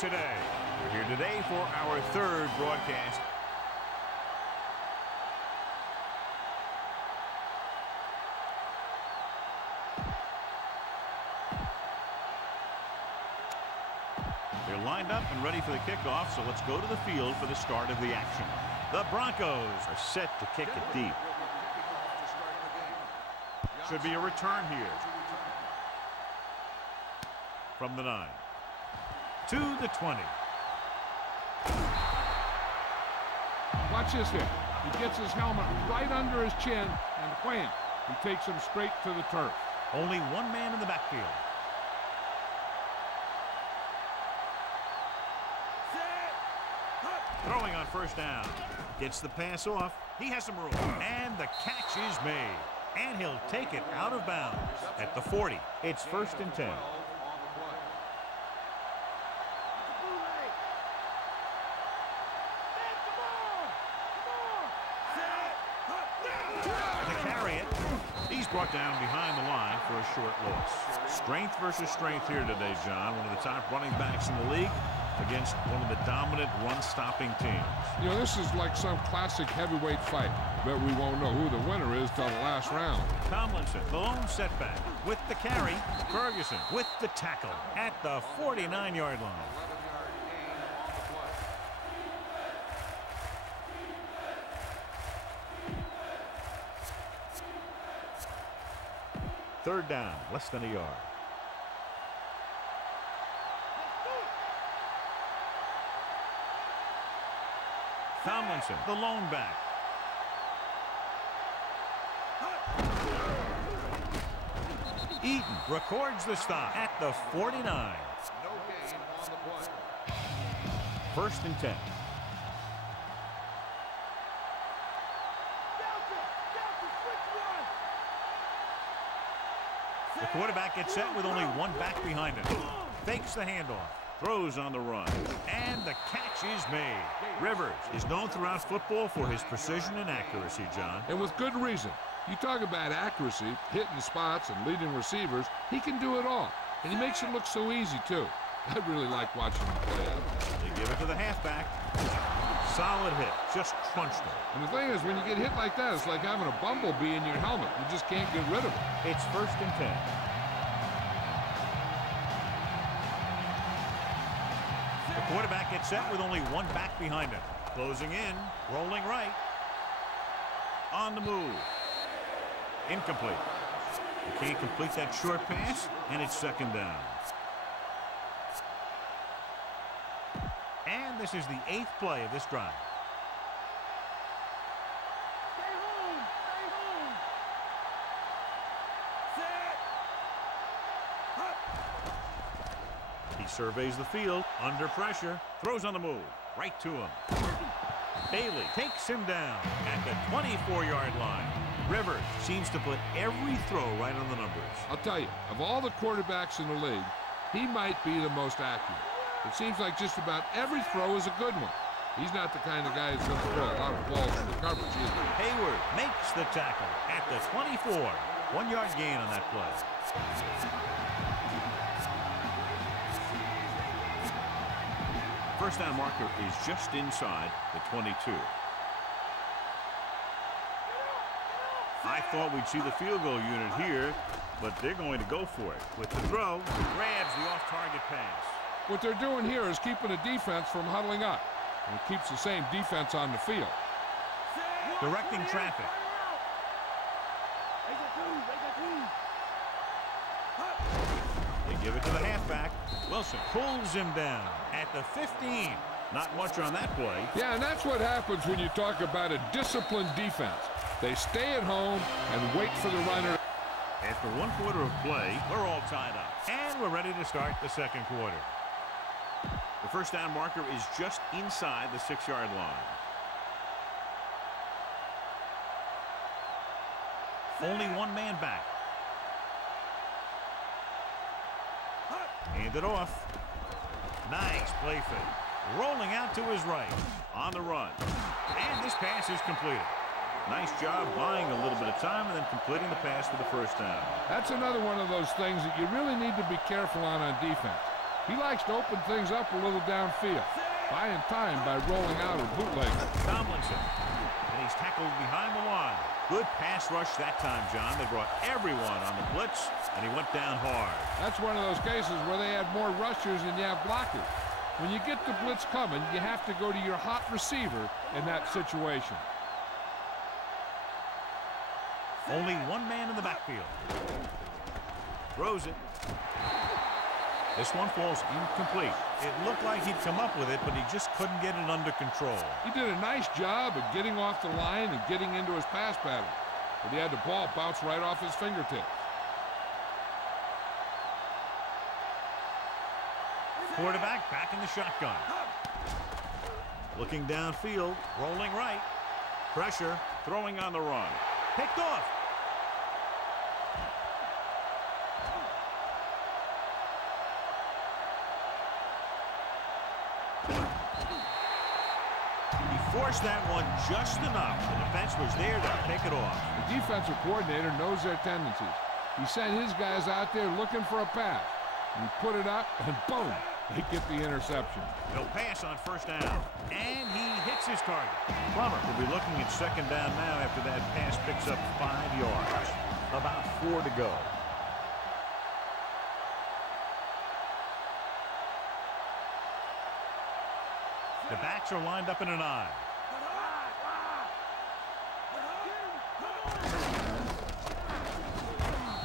today. We're here today for our third broadcast. They're lined up and ready for the kickoff, so let's go to the field for the start of the action. The Broncos are set to kick it deep. Should be a return here. From the 9. To the 20. Watch this hit. He gets his helmet right under his chin, and wham, he takes him straight to the turf. Only one man in the backfield. Throwing on first down. Gets the pass off. He has some room. And the catch is made. And he'll take it out of bounds at the 40. It's 1st and 10. To carry it. He's brought down behind the line for a short loss. Strength versus strength here today, John. One of the top running backs in the league against one of the dominant run-stopping teams. You know, this is like some classic heavyweight fight. Bet we won't know who the winner is till the last round. Tomlinson, the lone setback with the carry. Ferguson with the tackle at the 49-yard line. Third down, less than a yard. Tomlinson, the lone back. Eaton records the stop at the 49. 1st and 10. The quarterback gets set with only one back behind him. Fakes the handoff. Throws on the run. And the catch is made. Rivers is known throughout football for his precision and accuracy, John. And with good reason. You talk about accuracy, hitting spots, and leading receivers. He can do it all. And he makes it look so easy, too. I really like watching him play out. They give it to the halfback. Solid hit. Just crunched him. And the thing is, when you get hit like that, it's like having a bumblebee in your helmet. You just can't get rid of it. It's 1st and 10. The quarterback gets set with only one back behind him. Closing in, rolling right. On the move. Incomplete. You can't complete that short pass, and it's 2nd down. And this is the 8th play of this drive. Stay home! Stay home! Set! He surveys the field, under pressure, throws on the move, right to him. Bailey takes him down at the 24-yard line. Rivers seems to put every throw right on the numbers. I'll tell you, of all the quarterbacks in the league, he might be the most accurate. It seems like just about every throw is a good one. He's not the kind of guy who's going to throw a lot of balls into coverage either. Hayward makes the tackle at the 24. 1-yard gain on that play. First down marker is just inside the 22. I thought we'd see the field goal unit here, but they're going to go for it. With the throw, grabs the off-target pass. What they're doing here is keeping the defense from huddling up. And it keeps the same defense on the field. Directing traffic. They give it to the halfback. Wilson pulls him down at the 15. Not much on that play. Yeah, and that's what happens when you talk about a disciplined defense. They stay at home and wait for the runner. After 1 quarter of play, we're all tied up. And we're ready to start the 2nd quarter. The first down marker is just inside the 6-yard line. Only one man back. Hand it off. Nice play fake. Rolling out to his right. On the run. And this pass is completed. Nice job buying a little bit of time and then completing the pass for the first down. That's another one of those things that you really need to be careful on defense. He likes to open things up a little downfield, buying time by rolling out a bootleg. Tomlinson. And he's tackled behind the line. Good pass rush that time, John. They brought everyone on the blitz, and he went down hard. That's one of those cases where they had more rushers than you have blockers. When you get the blitz coming, you have to go to your hot receiver in that situation. Only one man in the backfield. Throws it. This one falls incomplete. It looked like he'd come up with it, but he just couldn't get it under control. He did a nice job of getting off the line and getting into his pass pattern, but he had the ball bounce right off his fingertips. Quarterback back in the shotgun. Looking downfield, rolling right. Pressure, throwing on the run. Picked off. Forced that one just enough. The defense was there to pick it off. The defensive coordinator knows their tendencies. He sent his guys out there looking for a pass. He put it up, and boom, they get the interception. No pass on first down, and he hits his target. Plummer will be looking at second down now after that pass picks up 5 yards. About 4 to go. The backs are lined up in an eye.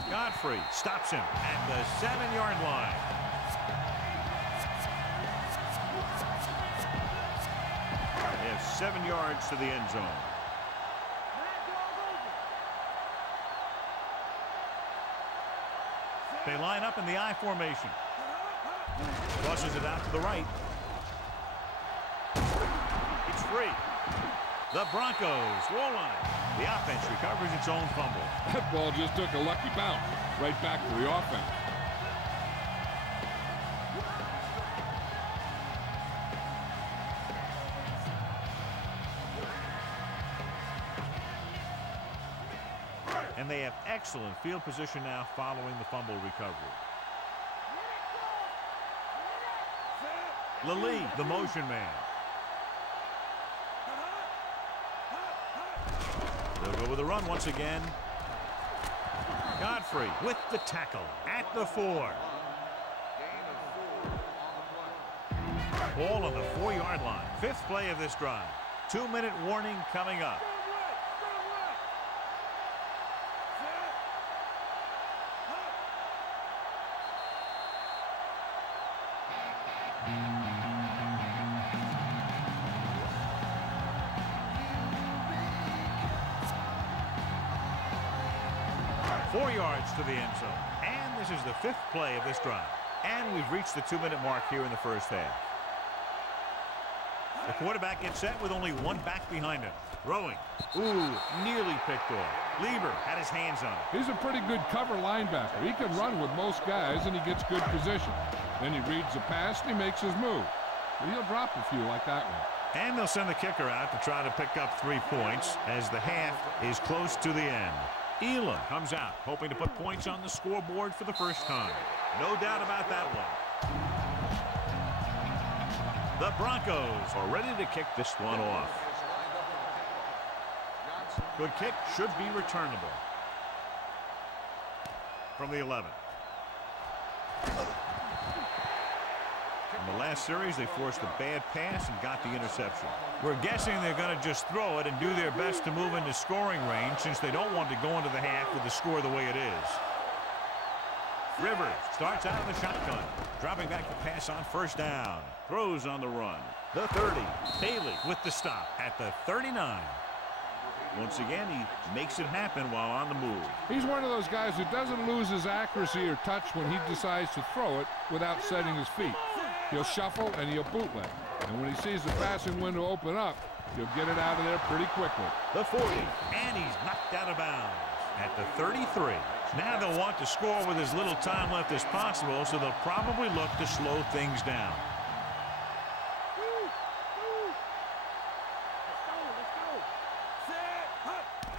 Godfrey stops him at the 7-yard line. They have 7 yards to the end zone. They line up in the I formation. Tosses it out to the right. It's free. The Broncos roll on it. The offense recovers its own fumble. That ball just took a lucky bounce right back to the offense. And they have excellent field position now following the fumble recovery. Lally, the motion man. They'll go with the run once again. Godfrey with the tackle at the 4. Ball on the 4-yard line. 5th play of this drive. 2-minute warning coming up. 4 yards to the end zone. And this is the 5th play of this drive. And we've reached the 2-minute mark here in the first half. The quarterback gets set with only one back behind him. Throwing. Ooh, nearly picked off. Lieber had his hands on it. He's a pretty good cover linebacker. He can run with most guys, and he gets good position. Then he reads the pass, and he makes his move. But he'll drop a few like that one. And they'll send the kicker out to try to pick up 3 points as the half is close to the end. Elam comes out, hoping to put points on the scoreboard for the first time. No doubt about that one. The Broncos are ready to kick this one off. Good kick, should be returnable. From the 11. In the last series, they forced a bad pass and got the interception. We're guessing they're going to just throw it and do their best to move into scoring range since they don't want to go into the half with the score the way it is. Rivers starts out of the shotgun, dropping back to pass on first down. Throws on the run. The 30. Bailey with the stop at the 39. Once again, he makes it happen while on the move. He's one of those guys who doesn't lose his accuracy or touch when he decides to throw it without setting his feet. He'll shuffle and he'll bootleg. And when he sees the passing window open up, he'll get it out of there pretty quickly. The 40. And he's knocked out of bounds at the 33. Now they'll want to score with as little time left as possible, so they'll probably look to slow things down.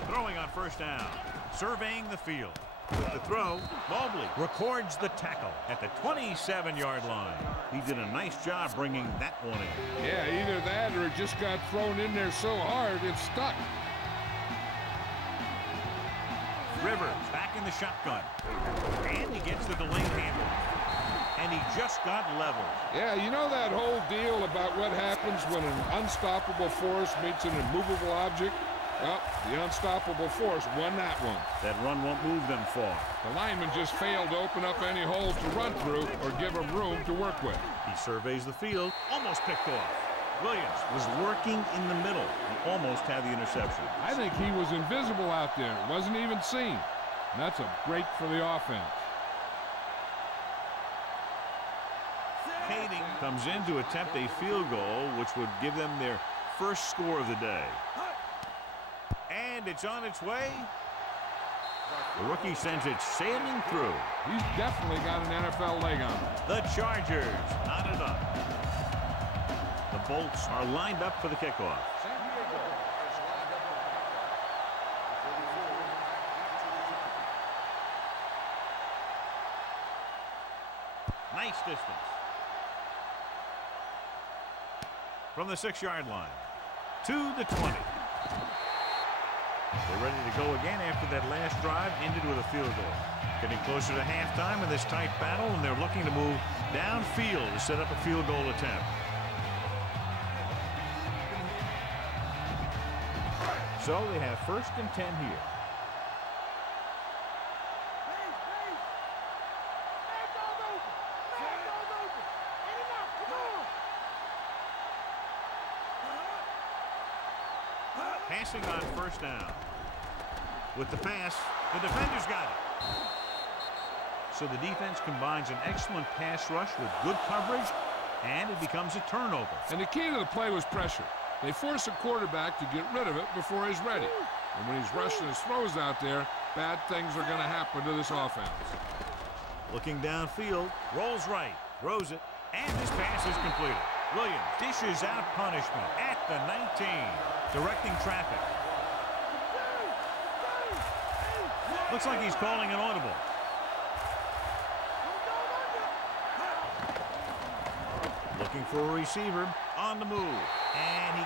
Throwing on first down. Surveying the field. With the throw, Mobley records the tackle at the 27-yard line. He did a nice job bringing that one in. Yeah, either that or it just got thrown in there so hard it stuck. Rivers back in the shotgun. And he gets the delayed handle. And he just got leveled. Yeah, you know that whole deal about what happens when an unstoppable force meets an immovable object? Well, the unstoppable force won that one. That run won't move them far. The lineman just failed to open up any holes to run through or give him room to work with. He surveys the field, almost picked off. Williams was working in the middle and almost had the interception. I think he was invisible out there. Wasn't even seen. And that's a break for the offense. Kading comes in to attempt a field goal, which would give them their first score of the day. And it's on its way. The rookie sends it sailing through. He's definitely got an NFL leg on him. The Chargers knotted up. The Bolts are lined up for the kickoff. Nice distance. From the 6-yard line to the 20. They're ready to go again after that last drive ended with a field goal. Getting closer to halftime in this tight battle, and they're looking to move downfield to set up a field goal attempt. So they have 1st and 10 here. Passing on 1st down. With the pass, the defender's got it. So the defense combines an excellent pass rush with good coverage, and it becomes a turnover. And the key to the play was pressure. They force a quarterback to get rid of it before he's ready. And when he's rushing his throws out there, bad things are going to happen to this offense. Looking downfield, rolls right, throws it, and this pass is completed. Williams dishes out punishment at the 19, directing traffic. Looks like he's calling an audible. Looking for a receiver on the move. And he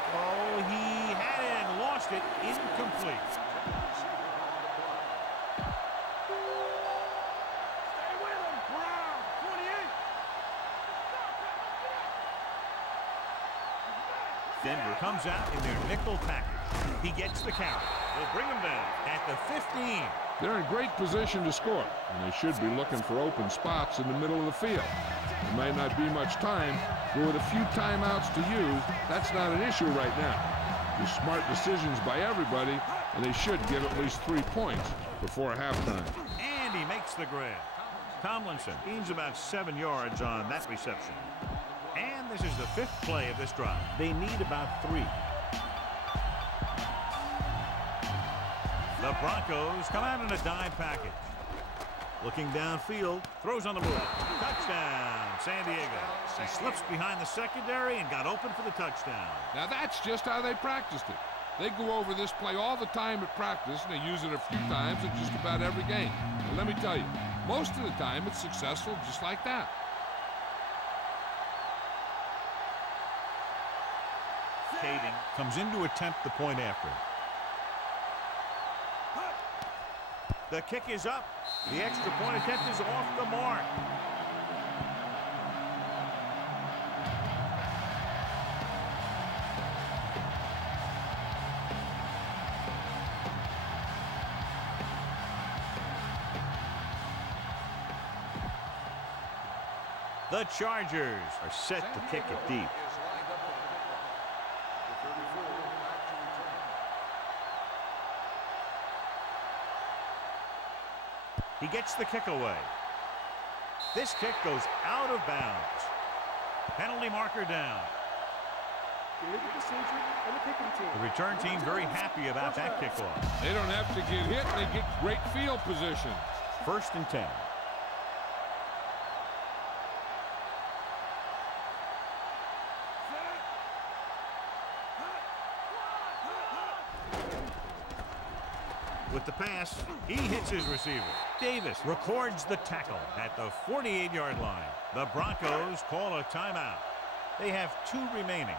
had it and lost it. Incomplete. Denver comes out in their nickel package. He gets the count. They'll bring him down at the 15. They're in great position to score, and they should be looking for open spots in the middle of the field. There might not be much time, but with a few timeouts to use, that's not an issue right now. Just smart decisions by everybody, and they should get at least 3 points before halftime. And he makes the grab. Tomlinson gains about 7 yards on that reception. And this is the 5th play of this drive. They need about 3. The Broncos come out in a dime package. Looking downfield, throws on the move. Touchdown, San Diego. He slips behind the secondary and got open for the touchdown. Now that's just how they practiced it. They go over this play all the time at practice, and they use it a few times in just about every game. And let me tell you, most of the time it's successful just like that. Kading comes in to attempt the point after. The kick is up. The extra point attempt is off the mark. The Chargers are set to kick it deep. He gets the kick away. This kick goes out of bounds. Penalty marker down. The return team very happy about that kickoff. They don't have to get hit, they get great field position. 1st and 10. With the pass, he hits his receiver. Davis records the tackle at the 48-yard line. The Broncos call a timeout. They have 2 remaining.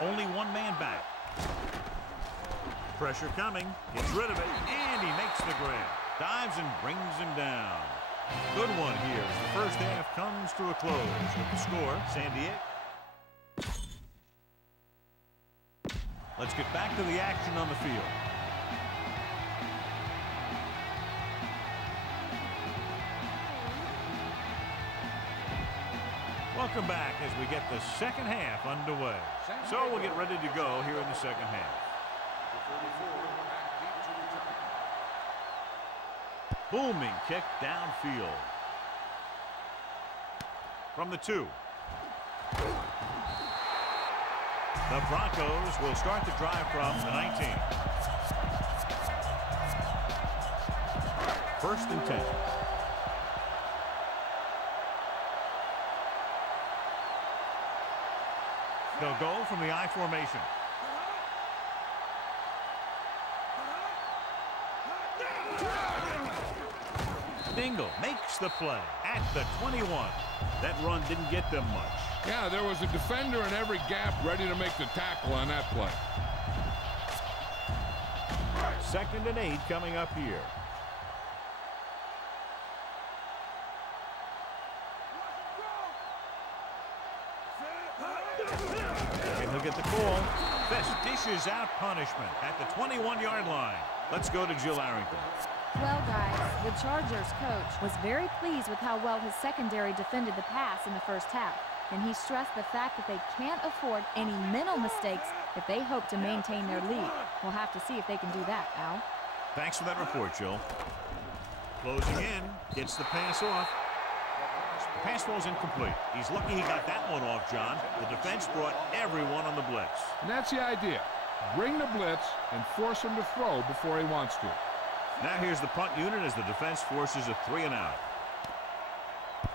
Only 1 man back. Pressure coming. Gets rid of it. And he makes the grab. Dives and brings him down. Good one here as the first half comes to a close with the score, San Diego. Let's get back to the action on the field. Welcome back as we get the second half underway. So we'll get ready to go here in the second half. Booming kick downfield. From the 2. The Broncos will start the drive from the 19. First and 10. They'll go from the I formation. Dingle makes the play at the 21. That run didn't get them much. Yeah, there was a defender in every gap ready to make the tackle on that play. Second and 8 coming up here. And he'll get the call. Best dishes out punishment at the 21-yard line. Let's go to Jill Arrington. Well, guys, the Chargers coach was very pleased with how well his secondary defended the pass in the first half, and he stressed the fact that they can't afford any mental mistakes if they hope to maintain their lead. We'll have to see if they can do that, Al. Thanks for that report, Jill. Closing in, gets the pass off. The pass falls incomplete. He's lucky he got that one off, John. The defense brought everyone on the blitz. And that's the idea. Bring the blitz and force him to throw before he wants to. Now here's the punt unit as the defense forces a 3 and out.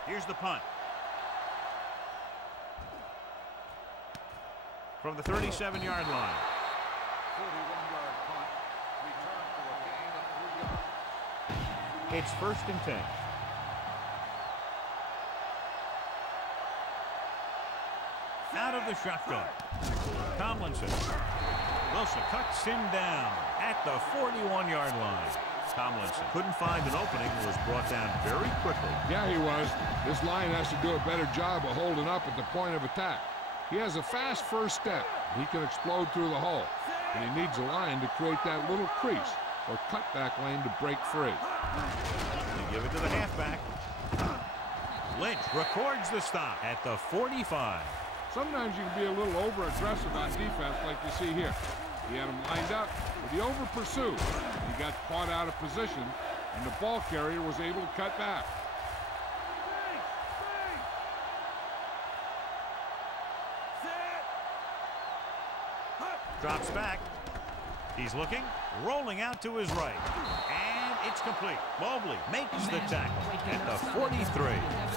Here's the punt. From the 37-yard line. 41-yard punt. Return for a gain of 3 yards. It's first and 10. Out of the shotgun. Tomlinson. Wilson cuts him down at the 41-yard line. Tomlinson couldn't find an opening and was brought down very quickly. Yeah, he was. This line has to do a better job of holding up at the point of attack. He has a fast first step. He can explode through the hole. And he needs a line to create that little crease or cutback lane to break free. They give it to the halfback. Lynch records the stop at the 45. Sometimes you can be a little over-aggressive on defense like you see here. He had him lined up, but he over-pursued. He got caught out of position, and the ball carrier was able to cut back. Drops back. He's looking, rolling out to his right. And it's complete. Mobley makes the tackle at the 43.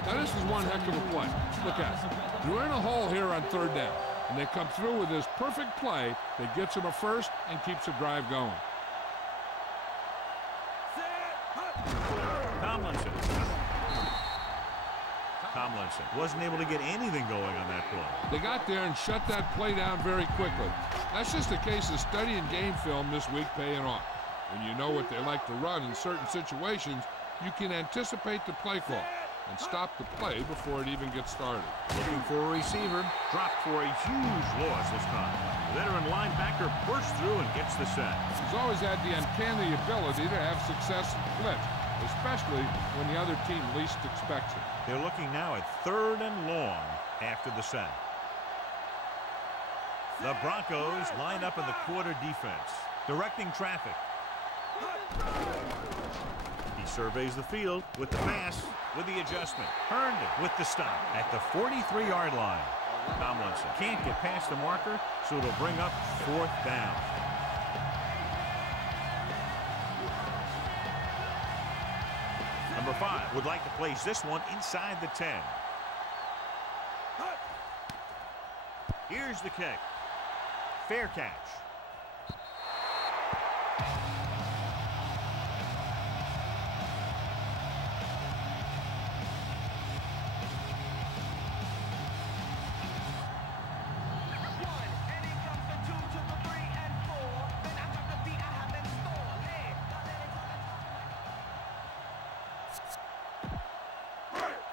Now this is one heck of a play. Look at it. You're in a hole here on third down, and they come through with this perfect play that gets them a first and keeps the drive going. Tomlinson wasn't able to get anything going on that play. They got there and shut that play down very quickly. That's just a case of studying game film this week paying off. When you know what they like to run in certain situations, you can anticipate the play call and stop the play before it even gets started. Looking for a receiver, dropped for a huge loss this time. The veteran linebacker bursts through and gets the sack. He's always had the uncanny ability to have success in blitz, especially when the other team least expects it. They're looking now at 3rd and long after the sack. The Broncos line up in the quarter defense, directing traffic. He surveys the field with the pass, with the adjustment. Herndon with the stop at the 43-yard line. Tomlinson can't get past the marker, so it'll bring up 4th down. Number 5 would like to place this one inside the 10. Here's the kick. Fair catch.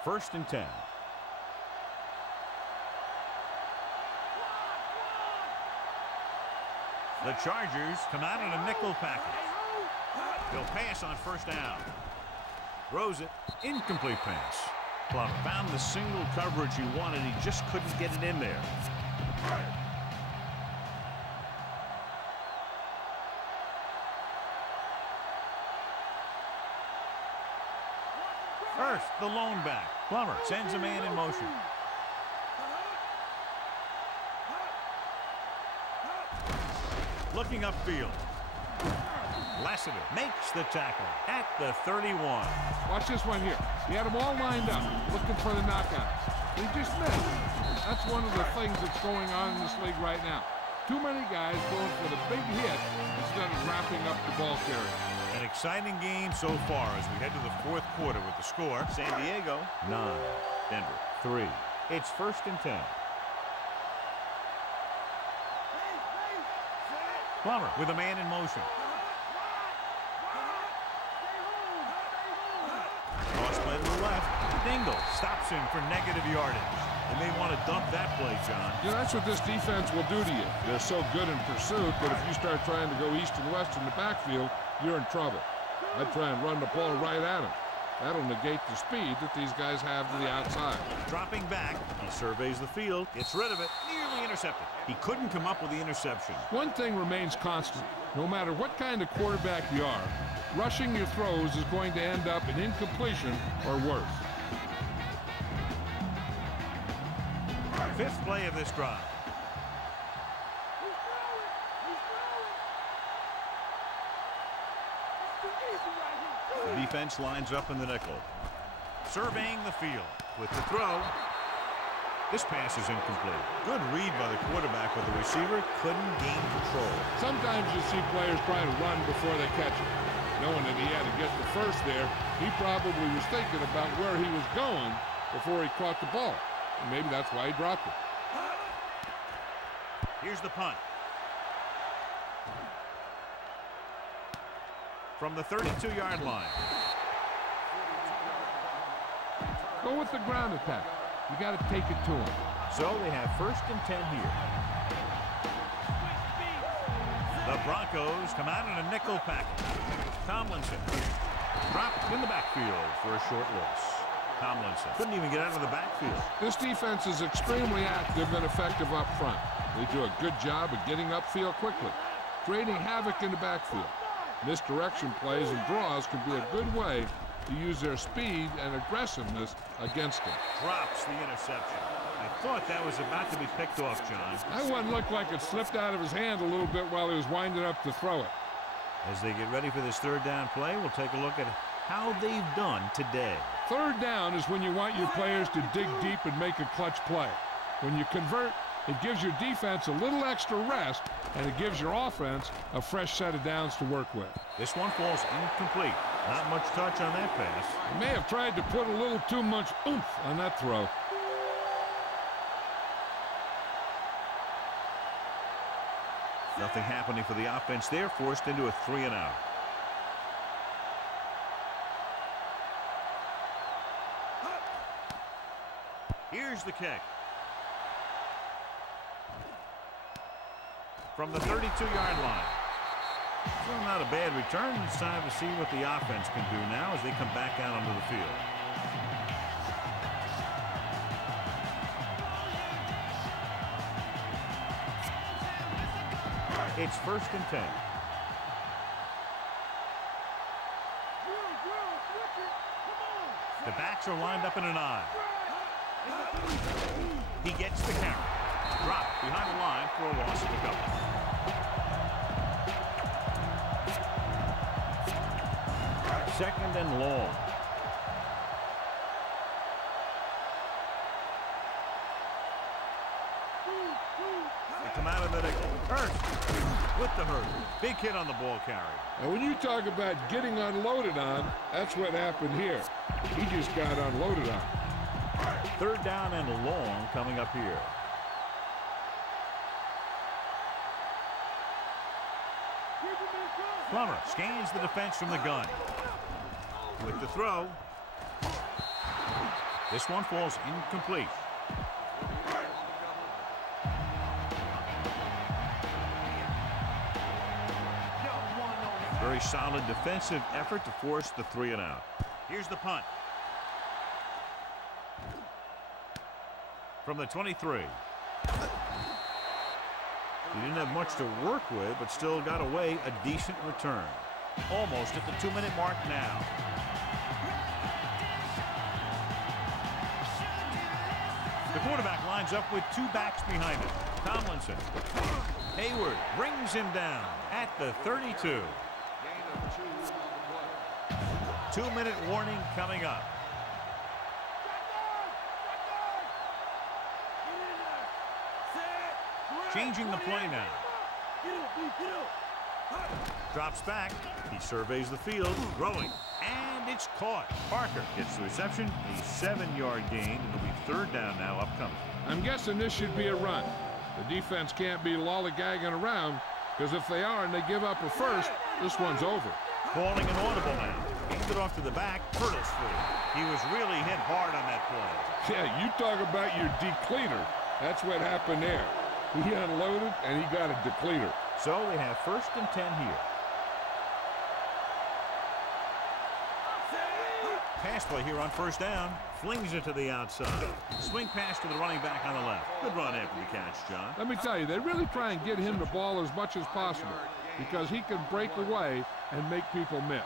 First and 10. The Chargers come out in a nickel package. They'll pass on first down. Throws it. Incomplete pass. Plum found the single coverage he wanted. He just couldn't get it in there. First, the lone back. Plummer sends a man in motion. Looking upfield. Lassiter makes the tackle at the 31. Watch this one here. He had them all lined up, looking for the knockout. He just missed. That's one of the things that's going on in this league right now. Too many guys going for the big hit instead of wrapping up the ball carrier. An exciting game so far as we head to the fourth quarter with the score. San Diego 9, Denver 3. It's first and 10. Plummer with a man in motion. Cross play to the left. Dingle stops him for negative yardage. They may want to dump that play, John. Yeah, that's what this defense will do to you. They're so good in pursuit that if you start trying to go east and west in the backfield, you're in trouble. I'd try and run the ball right at him. That'll negate the speed that these guys have to the outside. Dropping back, he surveys the field, gets rid of it, nearly intercepted. He couldn't come up with the interception. One thing remains constant. No matter what kind of quarterback you are, rushing your throws is going to end up in incompletion or worse. Fifth play of this drive. The defense lines up in the nickel. Surveying the field with the throw. This pass is incomplete. Good read by the quarterback, but the receiver couldn't gain control. Sometimes you see players try to run before they catch it. Knowing that he had to get the first there, he probably was thinking about where he was going before he caught the ball. And maybe that's why he dropped it. Here's the punt. From the 32-yard line. Go with the ground attack. You got to take it to him. So they have first and 10 here. The Broncos come out in a nickel package. Tomlinson dropped in the backfield for a short loss. Tomlinson couldn't even get out of the backfield. This defense is extremely active and effective up front. They do a good job of getting upfield quickly, creating havoc in the backfield. Misdirection plays and draws can be a good way to use their speed and aggressiveness against them. Drops the interception. I thought that was about to be picked off, John. That one looked like it slipped out of his hand a little bit while he was winding up to throw it. As they get ready for this third down play, we'll take a look at how they've done today. Third down is when you want your players to dig deep and make a clutch play. When you convert, it gives your defense a little extra rest, and it gives your offense a fresh set of downs to work with. This one falls incomplete. Not much touch on that pass. He may have tried to put a little too much oomph on that throw. Nothing happening for the offense there, forced into a 3-and-out. Here's the kick. From the 32-yard line. Still not a bad return. It's time to see what the offense can do now as they come back out onto the field. It's first and 10. The backs are lined up in an I. He gets the carry. Dropped behind the line for a loss of a couple. Second and long. They come out of the nickel. Hurst with the hurt. Big hit on the ball carry. And when you talk about getting unloaded on, that's what happened here. He just got unloaded on. Third down and long coming up here. Plummer scans the defense from the gun. With the throw. This one falls incomplete. Very solid defensive effort to force the 3-and-out. Here's the punt. From the 23. He didn't have much to work with, but still got away a decent return. Almost at the 2-minute mark now. The quarterback lines up with 2 backs behind him. Tomlinson. Hayward brings him down at the 32. 2-minute warning coming up. Changing the play now. Drops back. He surveys the field. Throwing. And it's caught. Parker gets the reception. A 7-yard gain. It'll be 3rd down now upcoming. I'm guessing this should be a run. The defense can't be lollygagging around, because if they are and they give up a first, this one's over. Calling an audible now. Aimed it off to the back. Hurdles free. He was really hit hard on that play. Yeah, you talk about your decleater. That's what happened there. He unloaded and he got a decleater. So they have 1st and 10 here. Pass play here on 1st down. Flings it to the outside. Swing pass to the running back on the left. Good run after the catch, John. Let me tell you, they really try and get him the ball as much as possible because he can break away and make people miss.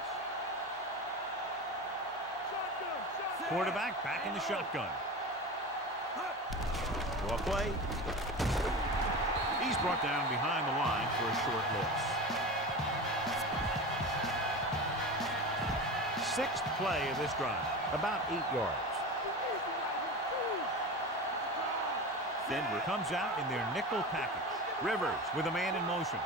Quarterback back in the shotgun. Draw play. He's brought down behind the line for a short loss. 6th play of this drive. About 8 yards. Denver comes out in their nickel package. Rivers with a man in motion.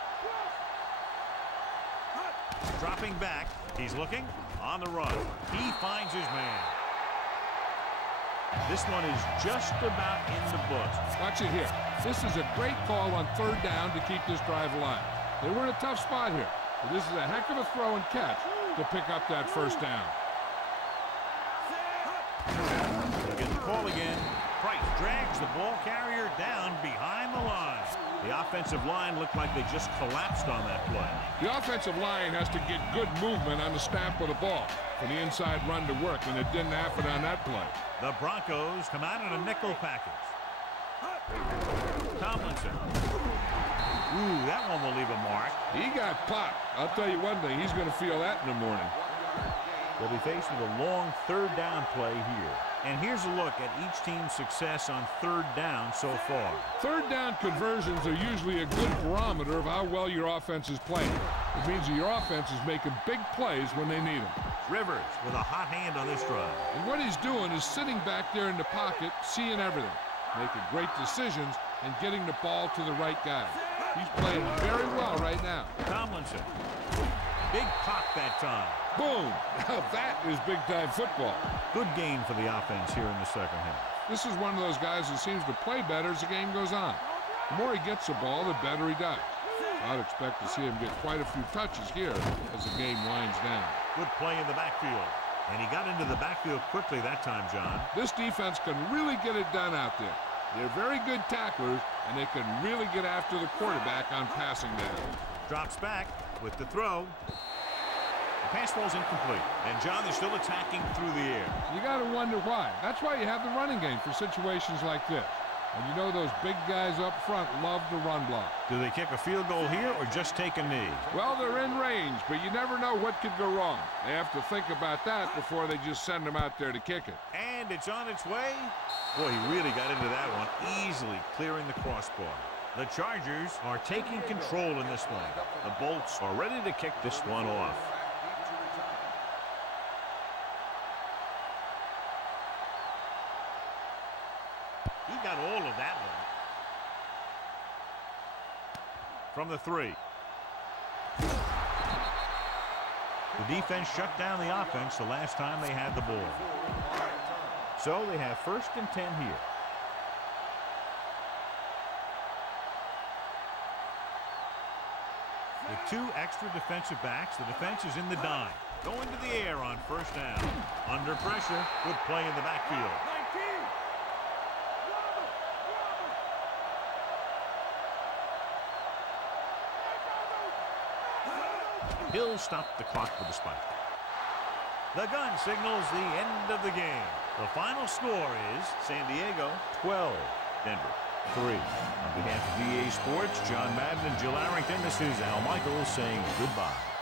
Dropping back. He's looking on the run. He finds his man. This one is just about in the books. Watch it here. This is a great call on 3rd down to keep this drive alive. They were in a tough spot here, but this is a heck of a throw and catch to pick up that 1st down. We'll get the call again. Price drags the ball carrier down behind the line. The offensive line looked like they just collapsed on that play. The offensive line has to get good movement on the snap of the ball for the inside run to work, and it didn't happen on that play. The Broncos come out in a nickel package. Tomlinson. Ooh, that one will leave a mark. He got popped. I'll tell you one thing, he's going to feel that in the morning. They'll be faced with a long 3rd down play here. And here's a look at each team's success on 3rd down so far. 3rd down conversions are usually a good barometer of how well your offense is playing. It means that your offense is making big plays when they need them. Rivers with a hot hand on this drive. And what he's doing is sitting back there in the pocket, seeing everything, making great decisions, and getting the ball to the right guy. He's playing very well right now. Tomlinson. Big pop that time. Boom! Now that is big-time football. Good gain for the offense here in the 2nd half. This is one of those guys who seems to play better as the game goes on. The more he gets the ball, the better he does. I'd expect to see him get quite a few touches here as the game winds down. Good play in the backfield. And he got into the backfield quickly that time, John. This defense can really get it done out there. They're very good tacklers, and they can really get after the quarterback on passing down. Drops back with the throw. The pass falls incomplete. And, John, they're still attacking through the air. You got to wonder why. That's why you have the running game for situations like this. And you know those big guys up front love to run block. Do they kick a field goal here or just take a knee? Well, they're in range, but you never know what could go wrong. They have to think about that before they just send them out there to kick it. And it's on its way. Boy, he really got into that one, easily clearing the crossbar. The Chargers are taking control in this one. The Bolts are ready to kick this one off. He got all of that one. From the 3. The defense shut down the offense the last time they had the ball. So they have 1st and 10 here. With 2 extra defensive backs, the defense is in the dime. Going to the air on 1st down. Under pressure, good play in the backfield. He'll stop the clock with the spike. The gun signals the end of the game. The final score is San Diego 12, Denver 3. On behalf of EA Sports, John Madden and Jill Arrington, this is Al Michaels saying goodbye.